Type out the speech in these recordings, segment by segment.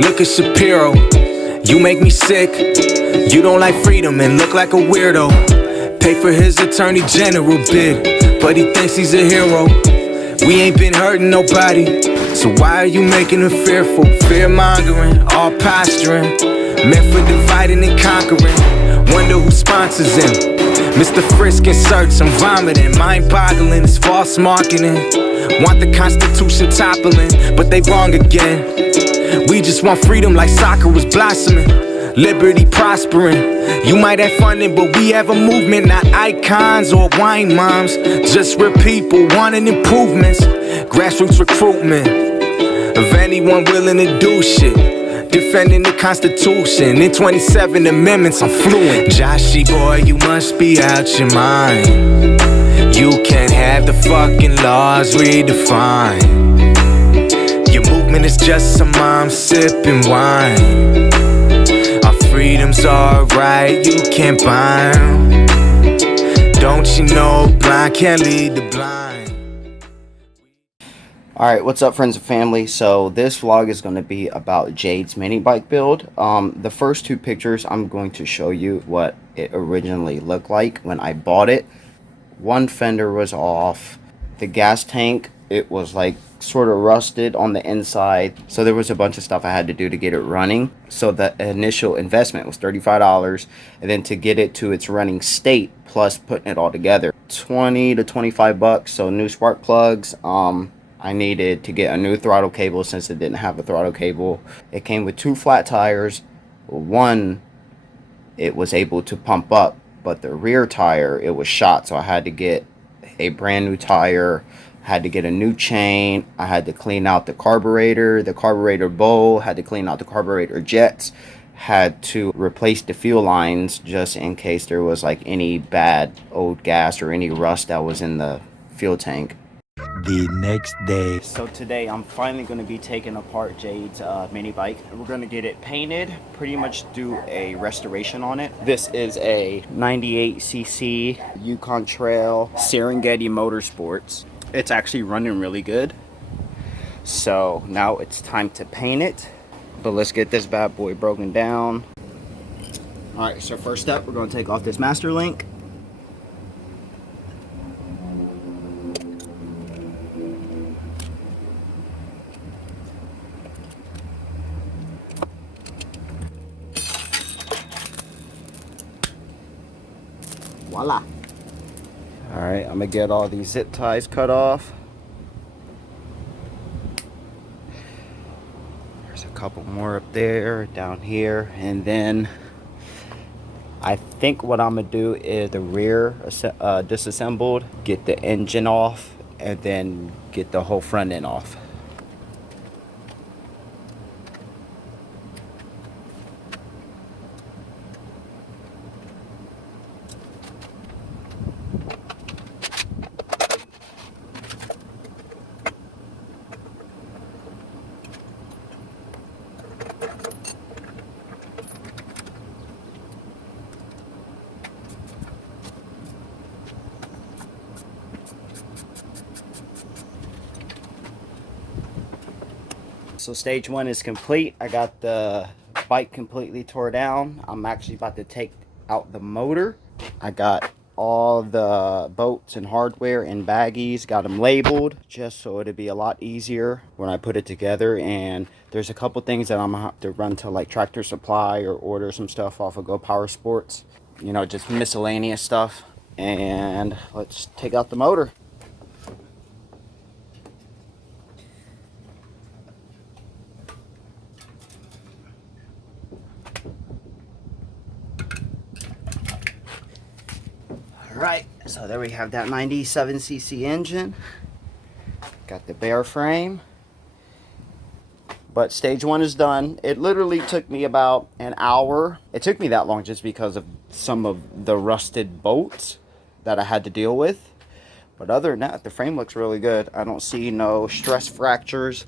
Look at Shapiro, you make me sick. You don't like freedom and look like a weirdo. Pay for his attorney general bid, but he thinks he's a hero. We ain't been hurting nobody, so why are you making him fearful? Fear-mongering, all posturing, meant for dividing and conquering. Wonder who sponsors him. Mr. Frisk and Search, I'm vomiting. Mind-boggling, it's false marketing. Want the Constitution toppling, but they wrong again. We just want freedom like soccer was blossoming, liberty prospering. You might have funding, but we have a movement, not icons or wine moms. Just real people wanting improvements, grassroots recruitment of anyone willing to do shit. Defending the Constitution, in 27 amendments I'm fluent. Joshy boy, you must be out your mind. You can't have the fucking laws redefined. Your movement is just some mom sipping wine. Our freedom's alright, you can't buy 'em. Don't you know blind can't lead the blind. Alright, what's up friends and family? So this vlog is going to be about Jade's mini bike build. The first two pictures I'm going to show you what it originally looked like when I bought it. One fender was off. The gas tank, it was like sort of rusted on the inside. So there was a bunch of stuff I had to do to get it running. So the initial investment was $35, and then to get it to its running state plus putting it all together, 20 to 25 bucks. So new spark plugs, I needed to get a new throttle cable since it didn't have a throttle cable. It came with 2 flat tires. One, it was able to pump up, but the rear tire, it was shot, so I had to get a brand new tire. I had to get a new chain. I had to clean out the carburetor bowl, had to clean out the carburetor jets, had to replace the fuel lines just in case there was like any bad old gas or any rust that was in the fuel tank. The next day. So today I'm finally going to be taking apart Jade's mini bike. We're going to get it painted, pretty much do a restoration on it. This is a 98cc Yukon Trail Serengeti Motorsports. It's actually running really good. So now it's time to paint it. But let's get this bad boy broken down. Alright, so first up, we're going to take off this master link. Voila. Alright, I'm gonna get all these zip ties cut off. There's a couple more up there, down here, and then I think what I'm gonna do is the rear disassembled, get the engine off, and then get the whole front end off. So stage 1 is complete. I got the bike completely tore down. I'm actually about to take out the motor. I got all the bolts and hardware in baggies, got them labeled just so it'd be a lot easier when I put it together. And there's a couple things that I'm gonna have to run to like Tractor Supply or order some stuff off of Go Power Sports, you know, just miscellaneous stuff. And let's take out the motor. Alright, so there we have that 97cc engine. Got the bare frame. But stage 1 is done. It literally took me about an hour. It took me that long just because of some of the rusted bolts that I had to deal with. But other than that, the frame looks really good. I don't see no stress fractures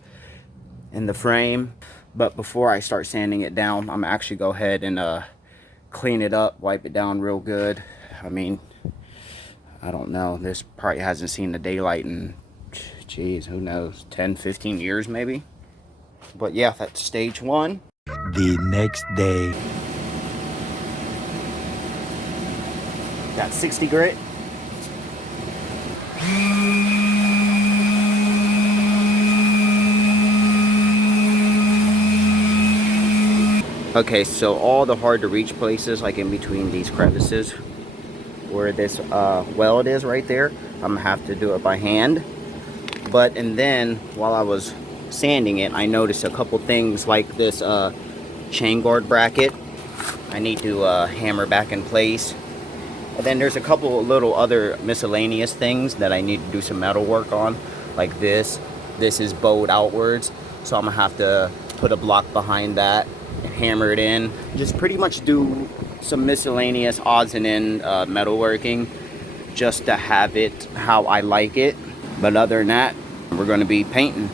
in the frame. But before I start sanding it down, I'm actually go ahead and clean it up, wipe it down real good. I mean, I don't know, this probably hasn't seen the daylight in, geez, who knows, 10, 15 years maybe. But yeah, that's stage 1. The next day. Got 60 grit. Okay, so all the hard to reach places, like in between these crevices where this weld is right there, I'm gonna have to do it by hand. And then while I was sanding it, I noticed a couple things like this chain guard bracket I need to hammer back in place. And then there's a couple little other miscellaneous things that I need to do some metal work on, like this. This is bowed outwards, so I'm gonna have to put a block behind that and hammer it in. Just pretty much do some miscellaneous odds and end metalworking just to have it how I like it. But other than that, we're gonna be painting.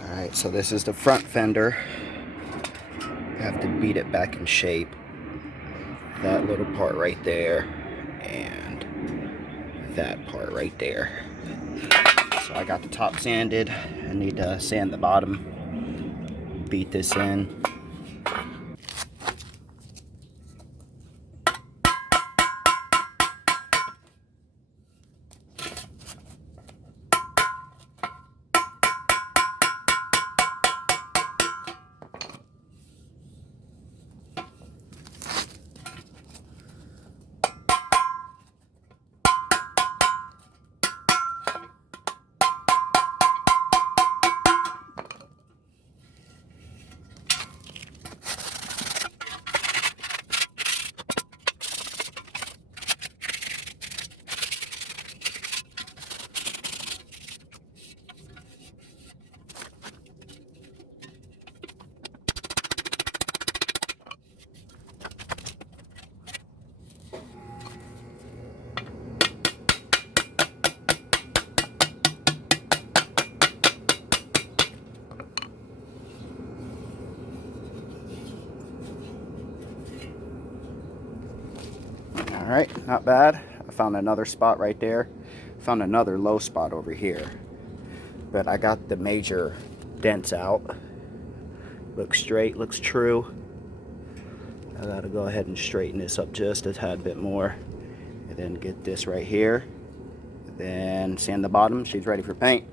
Alright, so this is the front fender. I have to beat it back in shape. That little part right there and that part right there. So I got the top sanded. I need to sand the bottom, beat this in. Alright, not bad. I found another spot right there. Found another low spot over here. But I got the major dents out. Looks straight, looks true. I gotta go ahead and straighten this up just a tad bit more. And then get this right here. Then sand the bottom. She's ready for paint.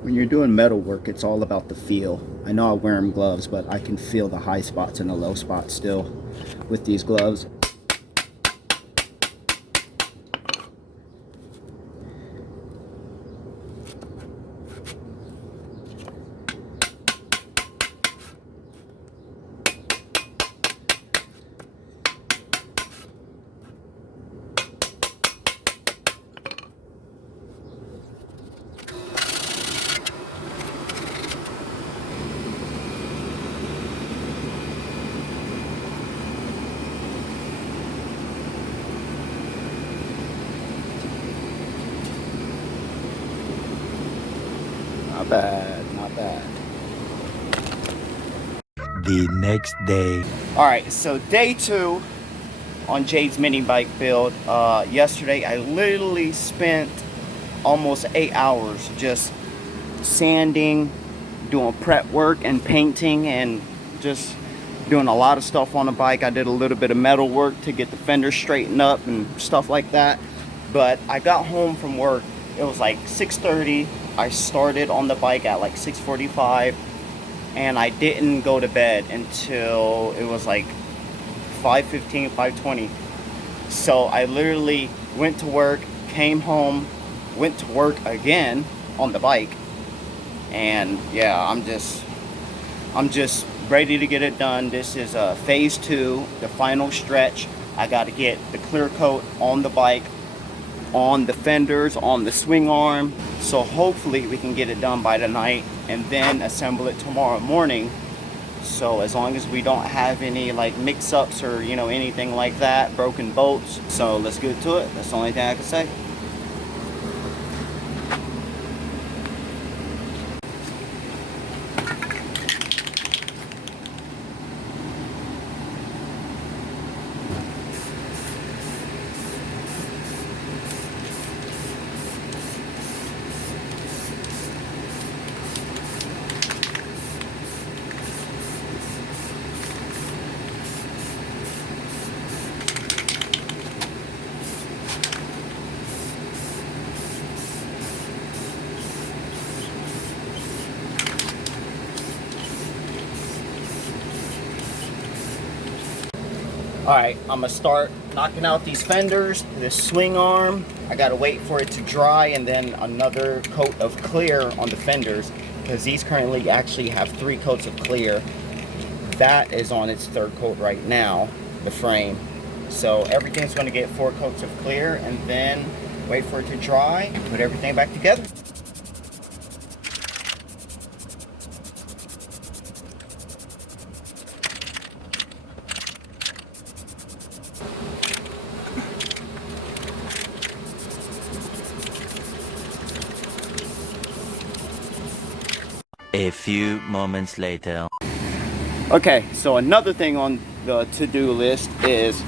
When you're doing metal work, it's all about the feel. I know I wear them gloves, but I can feel the high spots and the low spots still with these gloves. Not bad, not bad. The next day. Alright, so day 2 on Jade's mini bike build. Yesterday I literally spent almost 8 hours just sanding, doing prep work and painting, and just doing a lot of stuff on the bike. I did a little bit of metal work to get the fender straightened up and stuff like that. But I got home from work, it was like 6:30. I started on the bike at like 6:45, and I didn't go to bed until it was like 5:15, 5:20. So I literally went to work, came home, went to work again on the bike, and yeah, I'm just ready to get it done. This is phase 2, the final stretch I got to get the clear coat on the bike, on the fenders, on the swing arm. So hopefully we can get it done by tonight and then assemble it tomorrow morning. So as long as we don't have any like mix-ups or anything like that, broken bolts. So let's get to it. That's the only thing I can say. Alright, I'm gonna start knocking out these fenders, this swing arm. I gotta wait for it to dry and then another coat of clear on the fenders, because these currently actually have 3 coats of clear. That is on its 3rd coat right now, the frame. So everything's gonna get 4 coats of clear and then wait for it to dry, put everything back together. A few moments later. Okay, so another thing on the to-do list is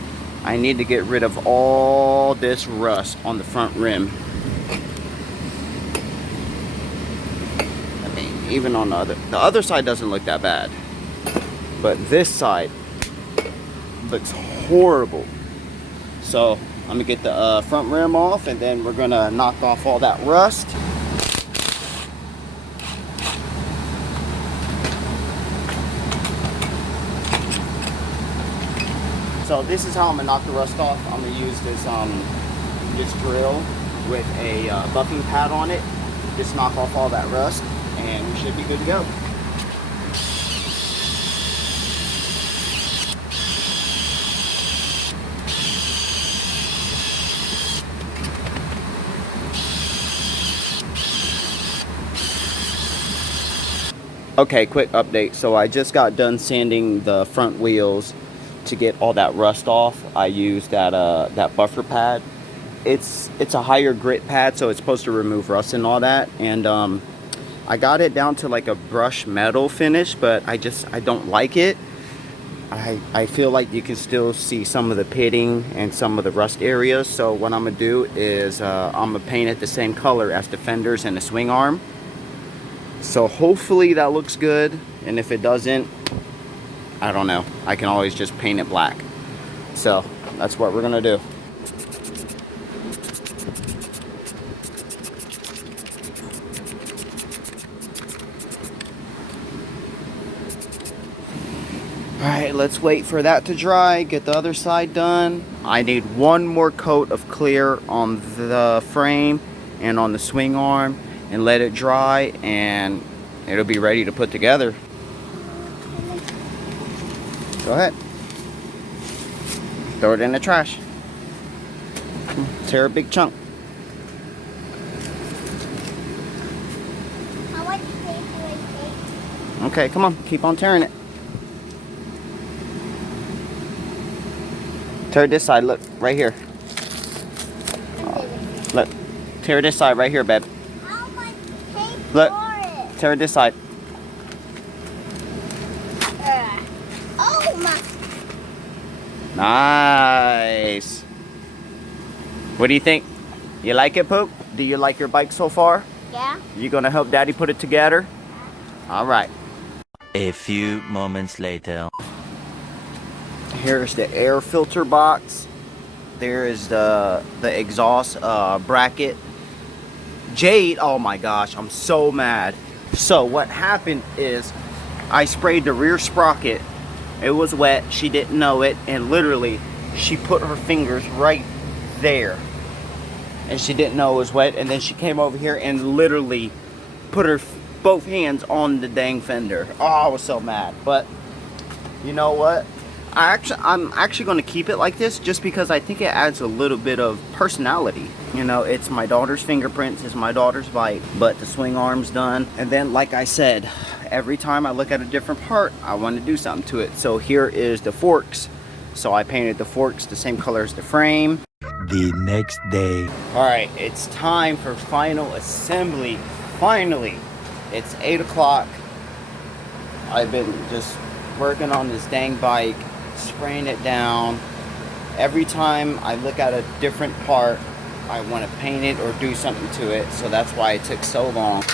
I need to get rid of all this rust on the front rim. I mean, even on the other side doesn't look that bad, but this side looks horrible. So I'm gonna get the front rim off, and then we're gonna knock off all that rust. So this is how I'm gonna knock the rust off. I'm gonna use this drill with a buffing pad on it. Just knock off all that rust, and we should be good to go. Okay, quick update. So I just got done sanding the front wheels to get all that rust off. I used that buffer pad. It's a higher grit pad, so it's supposed to remove rust and all that. And I got it down to like a brushed metal finish, but I don't like it. I feel like you can still see some of the pitting and some of the rust areas. So what I'm gonna do is I'm gonna paint it the same color as the fenders and the swing arm. So hopefully that looks good, and if it doesn't, I don't know. I can always just paint it black. So that's what we're gonna do. Alright, let's wait for that to dry, get the other side done. I need one more coat of clear on the frame and on the swing arm, and let it dry, and it'll be ready to put together. Go ahead. Throw it in the trash. Tear a big chunk. Okay, come on. Keep on tearing it. Tear this side. Look, right here. Look. Tear this side right here, babe. Look. Tear this side. Oh my. Nice. What do you think? You like it, Poop? Do you like your bike so far? Yeah. You gonna help Daddy put it together? All right. A few moments later. Here's the air filter box. There is the exhaust bracket. Jade, oh my gosh, I'm so mad. So what happened is I sprayed the rear sprocket. It was wet, she didn't know it, and literally she put her fingers right there. And she didn't know it was wet, and then she came over here and literally put her both hands on the dang fender. Oh, I was so mad. But you know what? I'm actually going to keep it like this just because I think it adds a little bit of personality. You know, it's my daughter's fingerprints, it's my daughter's bike, but the swing arm's done. And then, like I said, every time I look at a different part, I want to do something to it. So here is the forks. So I painted the forks the same color as the frame. The next day. All right, it's time for final assembly. Finally, it's 8 o'clock. I've been just working on this dang bike, spraying it down. Every time I look at a different part, I want to paint it or do something to it. So that's why it took so long.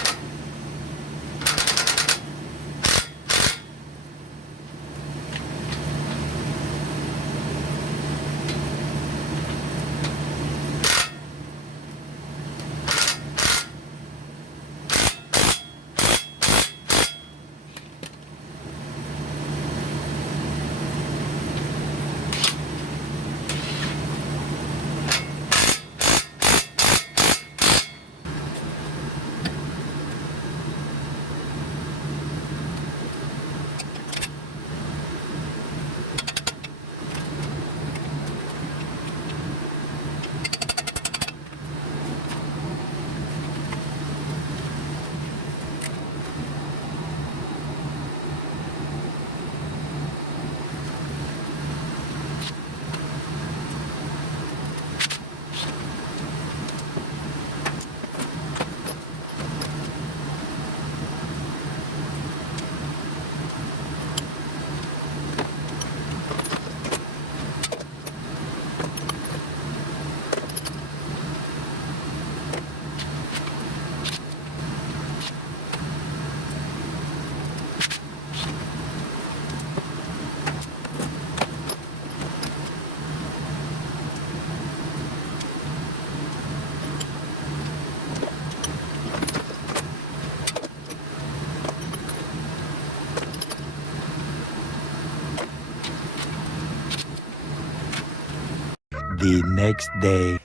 The next day.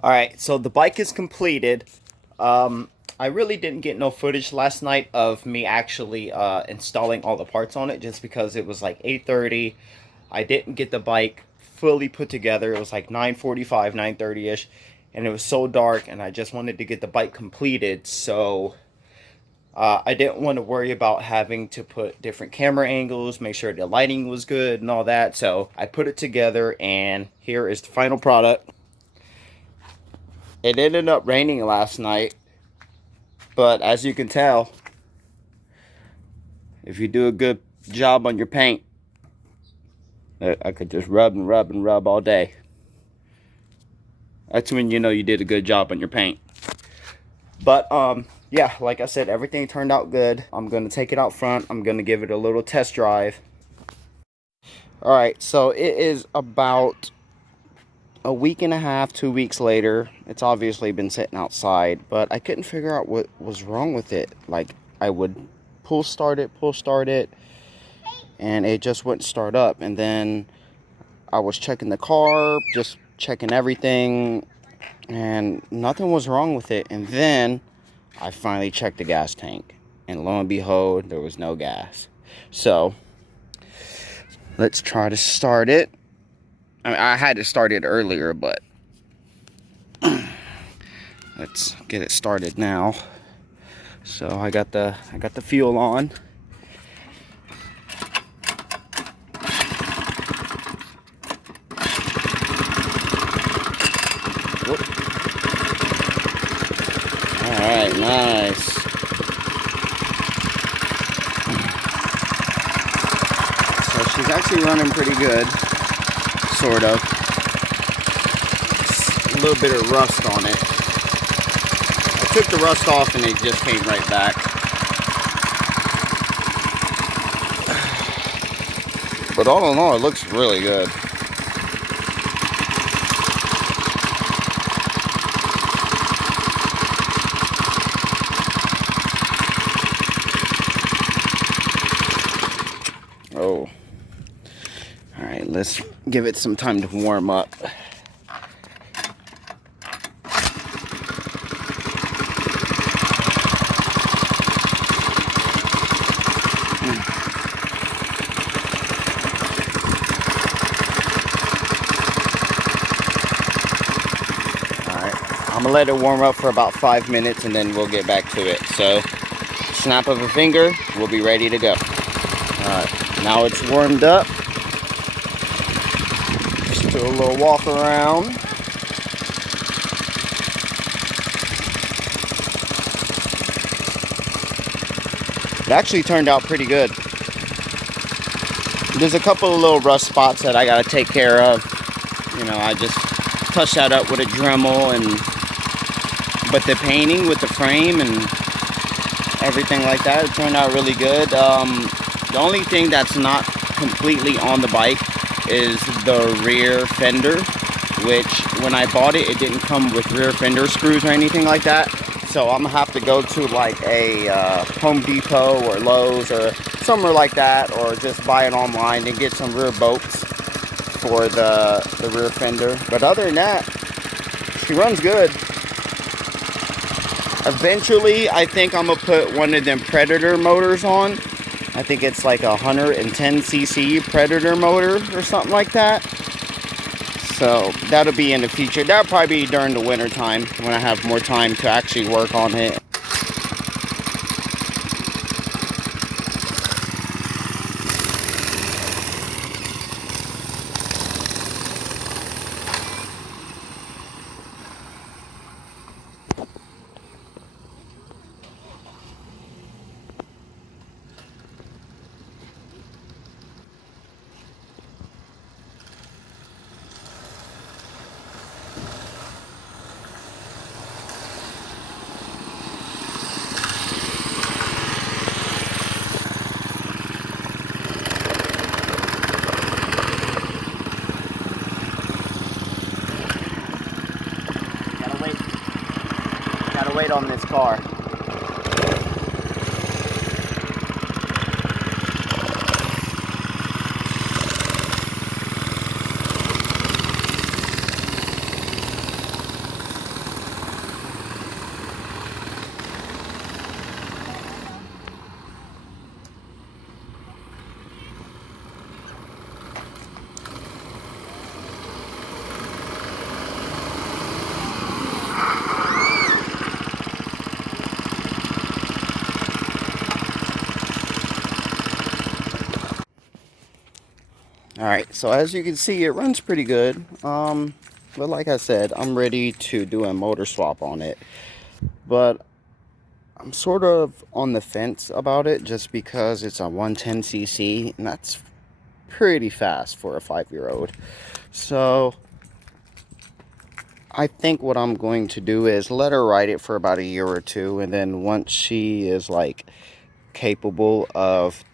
All right, so the bike is completed. I really didn't get no footage last night of me actually installing all the parts on it just because it was like 8:30. I didn't get the bike fully put together. It was like 9:45, 9:30-ish, and it was so dark, and I just wanted to get the bike completed. So I didn't want to worry about having to put different camera angles, make sure the lighting was good and all that. So I put it together, and here is the final product. It ended up raining last night, but as you can tell, if you do a good job on your paint, I could just rub and rub and rub all day. That's when you know you did a good job on your paint. But yeah, like I said, everything turned out good. I'm gonna take it out front. I'm gonna give it a little test drive. All right, so it is about a week and a half, 2 weeks later. It's obviously been sitting outside, but I couldn't figure out what was wrong with it. Like, I would pull start it, and it just wouldn't start up. And then I was checking the car, just checking everything, and nothing was wrong with it. And then I finally checked the gas tank, and lo and behold, there was no gas. So let's try to start it. I mean, I had to start it earlier, but let's get it started now. So I got the fuel on. Whoop. All right, nice. So she's actually running pretty good. Sort of. A little bit of rust on it. I took the rust off and it just came right back. But all in all, it looks really good. Oh. Alright, let's give it some time to warm up. I'm gonna let it warm up for about 5 minutes and then we'll get back to it. So, snap of a finger, we'll be ready to go. Alright, now it's warmed up. Just do a little walk around. It actually turned out pretty good. There's a couple of little rust spots that I gotta take care of. You know, I just touched that up with a Dremel, but the painting with the frame and everything like that, it turned out really good. The only thing that's not completely on the bike is the rear fender, which when I bought it, it didn't come with rear fender screws or anything like that. So I'm gonna have to go to like a Home Depot or Lowe's or somewhere like that, or just buy it online and get some rear bolts for the rear fender. But other than that, she runs good. Eventually, I think I'm gonna put one of them Predator motors on. I think it's like a 110cc Predator motor or something like that. So that'll be in the future. That'll probably be during the winter time when I have more time to actually work on it. Gotta wait on this car. Alright, so as you can see, it runs pretty good. But like I said, I'm ready to do a motor swap on it. But I'm sort of on the fence about it just because it's a 110cc and that's pretty fast for a 5-year-old. So I think what I'm going to do is let her ride it for about a year or two, and then once she is like capable of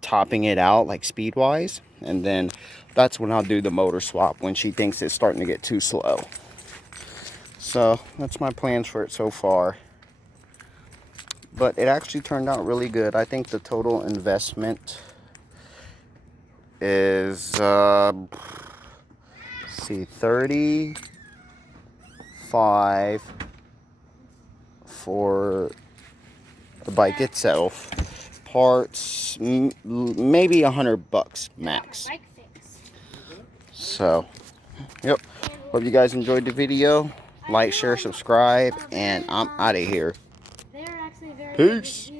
topping it out like speed wise, and then that's when I'll do the motor swap, when she thinks it's starting to get too slow. So that's my plans for it so far, but it actually turned out really good. I think the total investment is see, 35 for the bike itself. Parts, maybe $100 max. So, yep. Hope you guys enjoyed the video. Like, share, subscribe, and I'm out of here. Peace.